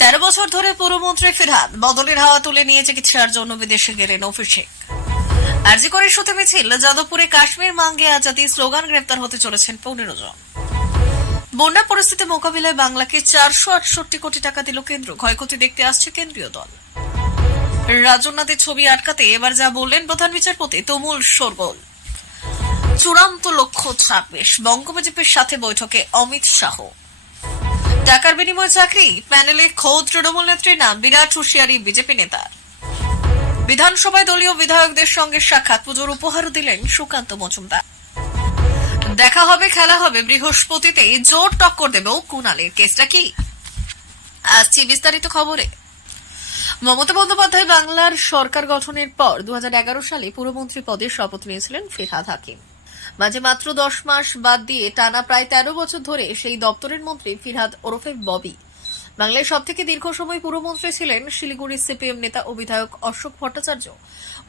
13 বছর ধরে পুরমন্ত্রী ফিরহাদ বদলের হাওয়া তুলে নিয়ে চিকিৎসার জন্য বিদেশে গেলেন অভিষেক। আরজি করে ইস্যুতে মিছিল, যাদবপুরে কাশ্মীর মাঙ্গে আজাদি স্লোগান, গ্রেপ্তার হতে চলেছেন 15 জন। বন্যা পরিস্থিতি মোকাবিলায় বাংলাকে 468 কোটি টাকা দিল কেন্দ্র, ক্ষয়ক্ষতি দেখতে আসছে কেন্দ্রীয় দল। রাজনাথের ছবি আটকাতে এবার যা বললেন প্রধান বিচারপতি, তুমুল শোরগোল। চূড়ান্ত লক্ষ্য 26, বঙ্গ বিজেপির সাথে বৈঠকে অমিত শাহ। টাকার বিনিময়ে চাকরি, প্যানেলে খোদ তৃণমূল নেত্রীর নাম, বিরাট হুঁশিয়ারি বিজেপি নেতার। বিধানসভায় দলীয় বিধায়কদের সঙ্গে সাক্ষাৎ, পুজোর উপহারও দিলেন সুকান্ত মজুমদার। দেখা হবে, খেলা হবে, বৃহস্পতিতে জোর টক্কর দেবেও কুণালের। কেসটা কি? আসছি বিস্তারিত খবরে। মমতা বন্দ্যোপাধ্যায় বাংলার সরকার গঠনের পর 2011 সালে পুরমন্ত্রী পদে শপথ নিয়েছিলেন ফিরহাদ হাকিম। মাঝে মাত্র 10 মাস বাদ দিয়ে টানা প্রায় 13 বছর ধরে সেই দপ্তরের মন্ত্রী ফিরহাদ ওরফে ববি। বাংলায় সবথেকে দীর্ঘ সময় পুরমন্ত্রী ছিলেন শিলিগুড়ির সিপিএম নেতা ও বিধায়ক অশোক ভট্টাচার্য।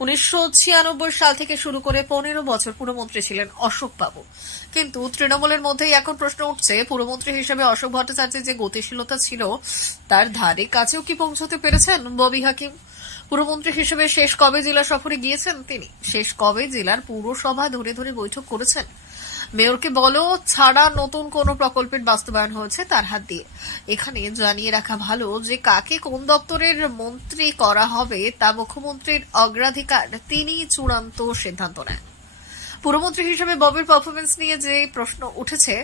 1996 সাল থেকে শুরু করে 15 বছর পুরমন্ত্রী ছিলেন অশোক বাবু। কিন্তু তৃণমূলের মধ্যেই এখন প্রশ্ন উঠছে, পুরমন্ত্রী হিসেবে অশোক ভট্টাচার্যের যে গতিশীলতা ছিল তার ধারে কাছেও কি পৌঁছতে পেরেছেন ববি হাকিম? পুরমন্ত্রী হিসেবে শেষ কবে জেলা সফরে গিয়েছেন তিনি? শেষ কবে জেলার পৌরসভা ধরে ধরে বৈঠক করেছেন? মেয়রকে বলো ছাড়া নতুন কোন প্রকল্পের বাস্তবায়ন হয়েছে তার হাত দিয়ে? এখানে জানিয়ে রাখা ভালো যে কাকে কোন দপ্তরের মন্ত্রী করা হবে তা মুখ্যমন্ত্রীর অগ্রাধিকার, তিনি চূড়ান্ত সিদ্ধান্ত নেন। পুরমন্ত্রী হিসেবে ববির পারফরমেন্স নিয়ে যে প্রশ্ন উঠেছে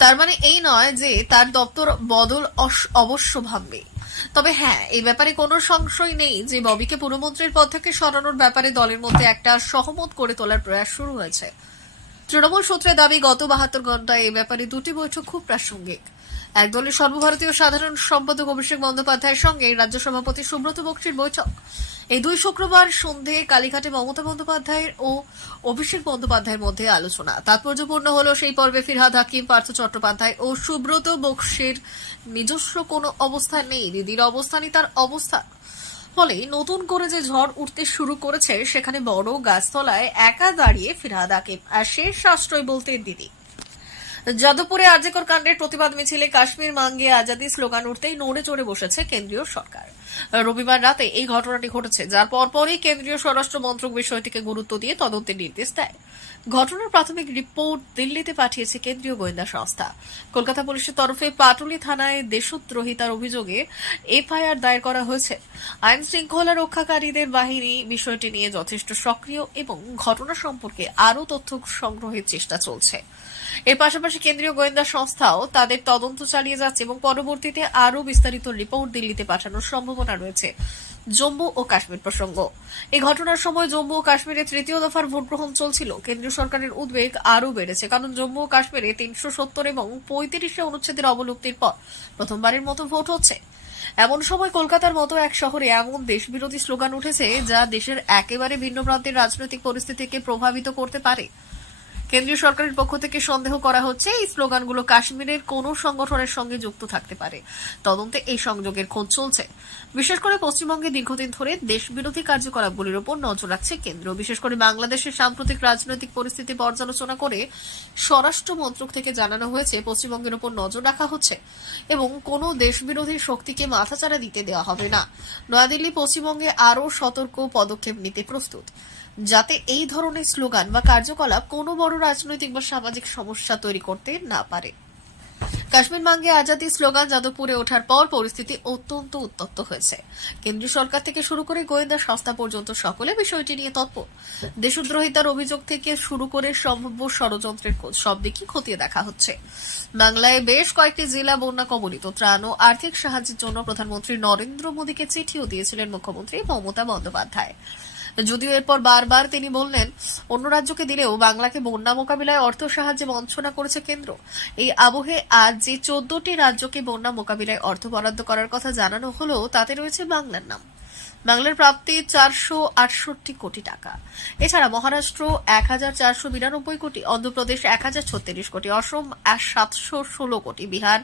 তার মানে এই নয় যে তার দপ্তর বদল অবশ্য ভাববে। তবে হ্যাঁ, এই ব্যাপারে কোনো সংশয় নেই যে ববিকে পুরমন্ত্রীর পদ থেকে সরানোর ব্যাপারে দলের মধ্যে একটা সহমত করে তোলার প্রয়াস শুরু হয়েছে। তৃণমূল সূত্রে দাবি, গত 72 ঘণ্টায় এ ব্যাপারে 2টি বৈঠক খুব প্রাসঙ্গিক। এক দলের সর্বভারতীয় সাধারণ সম্পাদক অভিষেক বন্দ্যোপাধ্যায়ের সঙ্গে রাজ্য সভাপতি সুব্রত বক্সির বৈঠক। এই 2 শুক্রবার সন্ধে কালীঘাটে মমতা বন্দ্যোপাধ্যায়ের ও অভিষেক বন্দ্যোপাধ্যায়ের মধ্যে আলোচনা। তাৎপর্যপূর্ণ হল সেই পর্বে ফিরহাদ হাকিম, পার্থ চট্টোপাধ্যায় ও সুব্রত বক্সির নিজস্ব কোনো অবস্থান নেই, দিদির অবস্থানই তার অবস্থান। ফলে নতুন করে যে ঝড় উঠতে শুরু করেছে সেখানে বড় গাছতলায় একা দাঁড়িয়ে ফিরহাদ হাকিম, আর শেষ আশ্রয় বলতে দিদি। যাদবপুরে আরজিকর কাণ্ডের প্রতিবাদ মিছিলে কাশ্মীর মাঙ্গে আজাদি স্লোগান উঠতেই নড়ে চড়ে বসেছে কেন্দ্রীয় সরকার। রবিবার রাতে এই ঘটনাটি ঘটেছে, যার পরপরই কেন্দ্রীয় স্বরাষ্ট্র মন্ত্রক বিষয়টিকে গুরুত্ব দিয়ে তদন্তের নির্দেশ দেয়। ঘটনার প্রাথমিক রিপোর্ট দিল্লিতে পাঠিয়েছে কেন্দ্রীয় গোয়েন্দা সংস্থা। কলকাতা পুলিশের তরফে পাটুলি থানায় দেশদ্রোহিতার অভিযোগে এফআইআর দায়ের করা হয়েছে। আইন শৃঙ্খলা রক্ষাকারীদের বাহিনী বিষয়টি নিয়ে যথেষ্ট সক্রিয় এবং ঘটনা সম্পর্কে আরও তথ্য সংগ্রহের চেষ্টা চলছে। এর পাশাপাশি কেন্দ্রীয় গোয়েন্দা সংস্থাও তাদের তদন্ত চালিয়ে যাচ্ছে এবং পরবর্তীতে আরও বিস্তারিত রিপোর্ট দিল্লিতে পাঠানোর সম্ভাবনা রয়েছে। জম্মু ও কাশ্মীর প্রসঙ্গ। এই ঘটনার সময় জম্মু ও কাশ্মীরে 3য় দফার ভোট গ্রহণ চলছিল। কেন্দ্রীয় সরকারের উদ্বেগ আরও বেড়েছে, কারণ জম্মু ও কাশ্মীরে 370 এবং 35 অনুচ্ছেদের অবলুপ্তির পর প্রথমবারের মতো ভোট হচ্ছে। এমন সময় কলকাতার মতো এক শহরে এমন দেশবিরোধী স্লোগান উঠেছে যা দেশের একেবারে ভিন্ন প্রান্তের রাজনৈতিক পরিস্থিতিকে প্রভাবিত করতে পারে। কেন্দ্রীয় সরকারের পক্ষ থেকে সন্দেহ করা হচ্ছে এই স্লোগানগুলো কাশ্মীরের কোন সংগঠনের সঙ্গে যুক্ত থাকতে পারে। তদন্তে এই সংযোগের খোঁজ চলছে। বিশেষ করে পশ্চিমবঙ্গে দীর্ঘদিন ধরে দেশবিরোধী কার্যকলাপগুলির উপর নজর রাখছে কেন্দ্র। বিশেষ করে বাংলাদেশের সাম্প্রতিক রাজনৈতিক পরিস্থিতি পর্যালোচনা করে স্বরাষ্ট্র মন্ত্রক থেকে জানানো হয়েছে পশ্চিমবঙ্গের উপর নজর রাখা হচ্ছে এবং কোনো দেশবিরোধী শক্তিকে মাথাচাড়া দিতে দেওয়া হবে না। নয়াদিল্লি পশ্চিমবঙ্গে আরও সতর্ক পদক্ষেপ নিতে প্রস্তুত, যাতে এই ধরনের স্লোগান বা কার্যকলাপ কোনো বড় রাজনৈতিক বা সামাজিক সমস্যা তৈরি করতে না পারে। কাশ্মীর মাঙ্গে আজাদি স্লোগান যাদবপুরে ওঠার পর পরিস্থিতি অত্যন্ত উত্তপ্ত হয়েছে। কেন্দ্রীয় সরকার থেকে শুরু করে গোয়েন্দা সংস্থা পর্যন্ত সকলে বিষয়টি নিয়ে তৎপর। দেশদ্রোহিতার অভিযোগ থেকে শুরু করে সম্ভাব্য ষড়যন্ত্রের সব দিকই খতিয়ে দেখা হচ্ছে। বাংলায় বেশ কয়েকটি জেলা বন্যা কবলিত। ত্রাণ ও আর্থিক সাহায্যের জন্য প্রধানমন্ত্রী নরেন্দ্র মোদীকে চিঠিও দিয়েছিলেন মুখ্যমন্ত্রী মমতা বন্দ্যোপাধ্যায়। যদিও এরপর বারবার তিনি বললেন অন্য রাজ্যকে দিলেও বাংলাকে বন্যা মোকাবিলায় অর্থ সাহায্যে বঞ্চনা করেছে কেন্দ্র। এই আবহে আজ যে 14টি রাজ্যকে বন্যা মোকাবিলায় অর্থ বরাদ্দ করার কথা জানানো হলো তাতে রয়েছে বাংলার নাম। বাংলার প্রাপ্তি 468 কোটি টাকা। এছাড়া মহারাষ্ট্র 1492 কোটি, অন্ধ্রপ্রদেশ 1036 কোটি, অসম 716 কোটি, বিহার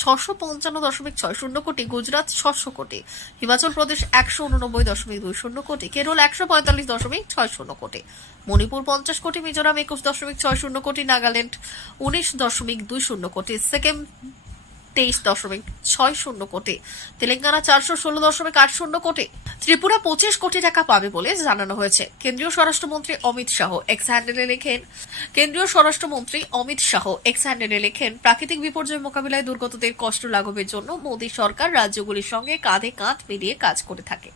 655.60 কোটি, গুজরাট 600 কোটি, হিমাচল প্রদেশ 189.20 কোটি, কেরল 145.60 কোটি, মণিপুর 50 কোটি, মিজোরাম 21.60 কোটি, নাগাল্যান্ড 19.20 কোটি, সিকিম 23.60 কোটি, তেলেঙ্গানা 416.80 কোটি, ত্রিপুরা 25 কোটি টাকা পাবে বলে জানানো হয়েছে। কেন্দ্রীয় স্বরাষ্ট্রমন্ত্রী অমিত শাহ এক্স হ্যান্ডেলে লেখেন, প্রাকৃতিক বিপর্যয় মোকাবিলায় দুর্গতদের কষ্ট লাঘবের জন্য মোদী সরকার রাজ্যগুলির সঙ্গে কাঁধে কাঁধ মিলিয়ে কাজ করে থাকে,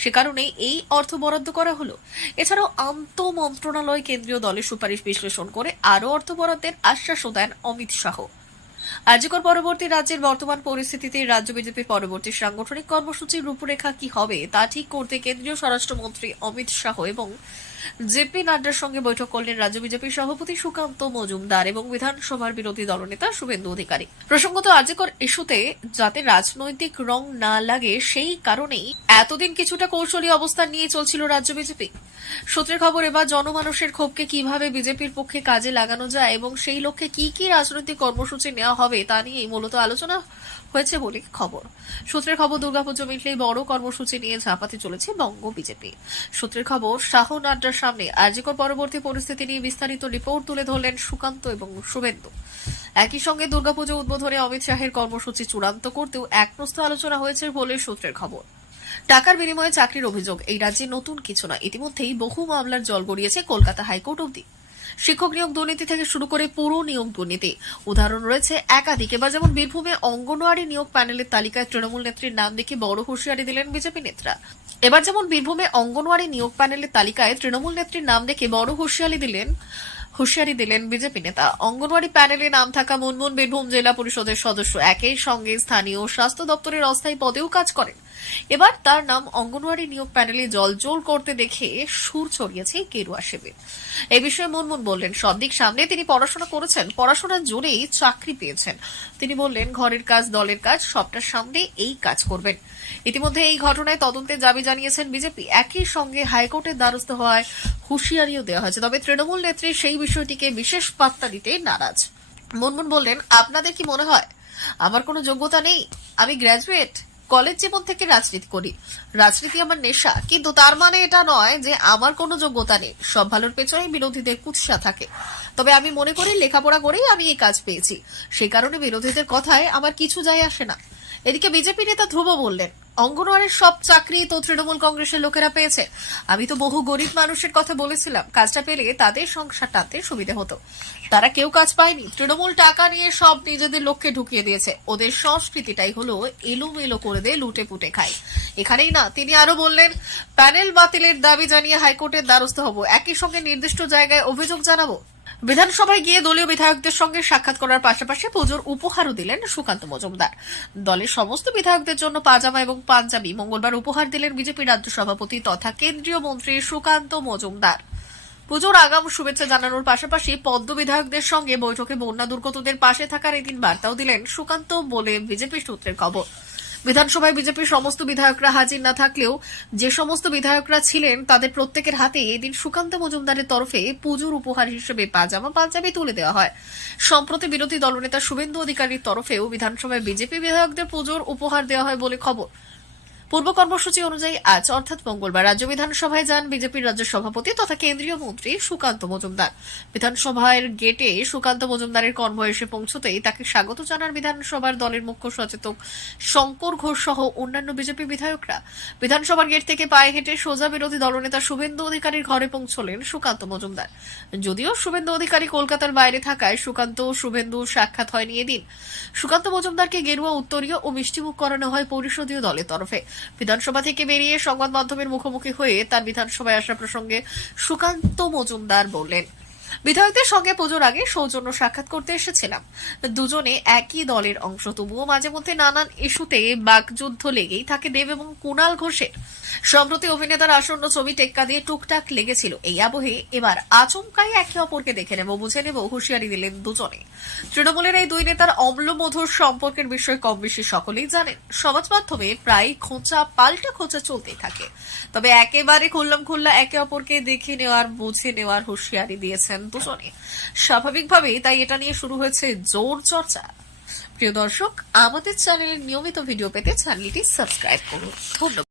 সে কারণে এই অর্থ বরাদ্দ করা হলো। এছাড়াও আন্তঃমন্ত্রণালয় কেন্দ্রীয় দলের সুপারিশ বিশ্লেষণ করে আরও অর্থ বরাদ্দের আশ্বাসও দেন অমিত শাহ। আরজিকর পরবর্তী রাজ্যের বর্তমান পরিস্থিতিতে রাজ্য বিজেপির পরবর্তী সাংগঠনিক কর্মসূচির রূপরেখা কি হবে তা ঠিক করতে কেন্দ্রীয় স্বরাষ্ট্রমন্ত্রী অমিত শাহ এবং জেপি নাড্ডার সঙ্গে বৈঠক করলেন রাজ্য বিজেপির সভাপতি সুকান্ত মজুমদার এবং বিধানসভার বিরোধী দলনেতা শুভেন্দু অধিকারী। প্রসঙ্গত, আরজিকর ইস্যুতে যাতে রাজনৈতিক রং না লাগে সেই কারণেই এতদিন কিছুটা কৌশলী অবস্থান নিয়ে চলছিল রাজ্য বিজেপি। সূত্রের খবর, এবার জনমানুষের ক্ষোভকে কিভাবে বিজেপির পক্ষে কাজে লাগানো যায় এবং সেই লক্ষ্যে কি কি রাজনৈতিক কর্মসূচি নেওয়া হবে তা নিয়েই মূলত আলোচনা হয়েছে বলে খবর। সূত্রের খবর, দুর্গাপুজো মিটলেই বড় কর্মসূচি নিয়ে ঝাঁপাতে চলেছে বঙ্গ বিজেপি। সূত্রের খবর, শাহ নাড্ডার সামনে আরজিকর পরবর্তী পরিস্থিতি নিয়ে বিস্তারিত রিপোর্ট তুলে ধরলেন সুকান্ত এবং শুভেন্দু। একই সঙ্গে দুর্গাপুজো উদ্বোধনে অমিত শাহের কর্মসূচি চূড়ান্ত করতেও এক প্রস্ত আলোচনা হয়েছে বলে সূত্রের খবর। টাকার বিনিময়ে চাকরির অভিযোগ এই রাজ্যে নতুন কিছু না, ইতিমধ্যেই বহু মামলার জল গড়িয়েছে কলকাতা হাইকোর্ট অবধি। শিক্ষক নিয়োগ দুর্নীতি থেকে শুরু করে পুরো নিয়োগ দুর্নীতি উদাহরণ রয়েছে একাধিক। এবার যেমন বীরভূমে অঙ্গনওয়াড়ি নিয়োগ প্যানেলের তালিকায় তৃণমূল নেত্রীর নাম দেখে বড় হুঁশিয়ারি দিলেন বিজেপি নেতারা। হুঁশিয়ারি দিলেন বিজেপি নেতা। অঙ্গনওয়াড়ি প্যানেলে নাম থাকা মুনমুন বীরভূম জেলা পরিষদের সদস্য, একই সঙ্গে স্থানীয় স্বাস্থ্য দপ্তরের অস্থায়ী পদেও কাজ করেন। এবার তার নাম অঙ্গনওয়াড়ি নিয়োগ প্যানেলে জলজল করতে দেখে সুর ছড়িয়েছে গেরুয়া শিবির। এই বিষয়ে মুনমুন বললেন, সব দিক সামনে তিনি পড়াশোনা করেছেন, পড়াশোনার জোরেই চাকরি পেয়েছেন। তিনি বললেন, ঘরের কাজ দলের কাজ সবটার সামনে এই কাজ করবেন। ইতিমধ্যে এই ঘটনায় তদন্তের দাবি জানিয়েছেন বিজেপি। একই সঙ্গে হাইকোর্টের দ্বারস্থ হওয়ায় হুঁশিয়ারিও দেওয়া হয়েছে, তবে তৃণমূল নেত্রী সেই বিষয়টিকে বিশেষ পাত্তা দিতে নারাজ। মুনমুন বললেন, আপনাদের কি মনে হয় আমার কোনো যোগ্যতা নেই? আমি গ্র্যাজুয়েট, কলেজ জীবন থেকে রাজনীতি করি, রাজনীতি আমার নেশা, কিন্তু তার মানে এটা নয় যে আমার কোনো যোগ্যতা নেই। সব ভালোর পেছনেই বিরোধীদের কুৎসা থাকে, তবে আমি মনে করি লেখাপড়া করেই আমি এই কাজ পেয়েছি, সেই কারণে বিরোধীদের কথায় আমার কিছু যায় আসে না। এদিকে বিজেপি নেতা ধ্রুব বললেন, অঙ্গনওয়াড়ির সব চাকরি তো তৃণমূল কংগ্রেসের লোকেরা পেয়েছে। আমি তো বহু গরিব মানুষের কথা বলেছিলাম, কাজটা পেলে তাদের সংসার টানতে সুবিধা হতো। তারা কেউ কাজ পায়নি, তৃণমূল টাকা নিয়ে সব নিজেদের লক্ষ্যে ঢুকিয়ে দিয়েছে। ওদের সংস্কৃতিটাই হলো এলোমেলো করে দিয়ে লুটে পুটে খায়। এখানেই না, তিনি আরো বললেন, প্যানেল বাতিলের দাবি জানিয়ে হাইকোর্টের দ্বারস্থ হব, একই সঙ্গে নির্দিষ্ট জায়গায় অভিযোগ জানাবো। বিধানসভায় গিয়ে দলীয় বিধায়কদের সঙ্গে সাক্ষাৎ করার পাশাপাশি পুজোর উপহারও দিলেন সুকান্ত মজুমদার। দলের সমস্ত বিধায়কদের জন্য পাজামা এবং পাঞ্জাবি মঙ্গলবার উপহার দিলেন বিজেপি রাজ্য সভাপতি তথা কেন্দ্রীয় মন্ত্রী সুকান্ত মজুমদার। পুজোর আগাম শুভেচ্ছা জানানোর পাশাপাশি পদ্ম বিধায়কদের সঙ্গে বৈঠকে বন্যা দুর্গতদের পাশে থাকার এদিন বার্তাও দিলেন সুকান্ত বলে বিজেপি সূত্রের খবর। বিধানসভায় বিজেপির সমস্ত বিধায়করা হাজির না থাকলেও যে সমস্ত বিধায়করা ছিলেন তাদের প্রত্যেকের হাতে এদিন সুকান্ত মজুমদারের তরফে পুজোর উপহার হিসেবে পাজামা পাঞ্জাবি তুলে দেওয়া হয়। সম্প্রতি বিরোধী দলনেতা শুভেন্দু অধিকারীর তরফেও বিধানসভায় বিজেপি বিধায়কদের পুজোর উপহার দেওয়া হয় বলে খবর। পূর্ব কর্মসূচি অনুযায়ী আজ অর্থাৎ মঙ্গলবার রাজ্য বিধানসভায় যান বিজেপির রাজ্য সভাপতি তথা কেন্দ্রীয় মন্ত্রী সুকান্ত মজুমদার। বিধানসভার গেটে সুকান্ত মজুমদারের কনভয় এসে পৌঁছতেই তাকে স্বাগত জানান বিধানসভার দলের মুখ্য সচেতক শঙ্কর ঘোষ সহ অন্যান্য বিজেপি বিধায়করা। বিধানসভার গেট থেকে পায়ে হেঁটে সোজা বিরোধী দলনেতা শুভেন্দু অধিকারীর ঘরে পৌঁছলেন সুকান্ত মজুমদার। যদিও শুভেন্দু অধিকারী কলকাতার বাইরে থাকায় সুকান্ত ও শুভেন্দু সাক্ষাৎ হয়নি এদিন। সুকান্ত মজুমদারকে গেরুয়া উত্তরীয় ও মিষ্টিমুখ করানো হয় পরিষদীয় দলের তরফে। বিধানসভা থেকে বেরিয়ে সংবাদ মাধ্যমের মুখোমুখি হয়ে তার বিধানসভায় আসা প্রসঙ্গে সুকান্ত মজুমদার বললেন, বিধায়কদের সঙ্গে পুজোর আগে সৌজন্য সাক্ষাৎ করতে এসেছিলাম। দুজনে একই দলের অংশ, তবুও মাঝে মধ্যে নানান ইস্যুতে বাকযুদ্ধ লেগেই থাকে দেব এবং কুণাল ঘোষের। সম্প্রতি অভিনেতার আসন্ন ছবি টেক্কা দিয়ে টুকটাক লেগেছিল। এই আবহে এবার আচমকাই একে অপরকে দেখে নেব, বুঝে নেব হুঁশিয়ারি দিলেন দুজনে। তৃণমূলের এই দুই নেতার অম্লমধুর সম্পর্কের বিষয়ে কম বেশি সকলেই জানেন। সমাজ মাধ্যমে প্রায় খোঁচা পাল্টা খোঁচা চলতেই থাকে, তবে একেবারে খুল্লা একে অপরকে দেখে নেওয়ার বুঝে নেওয়ার হুঁশিয়ারি দিয়েছেন দুজনে। স্বাভাবিকভাবেই তাই এটা নিয়ে শুরু হয়েছে জোর চর্চা। প্রিয় দর্শক, আমাদের চ্যানেলের নিয়মিত ভিডিও পেতে চ্যানেলটি সাবস্ক্রাইব করুন। ধন্যবাদ।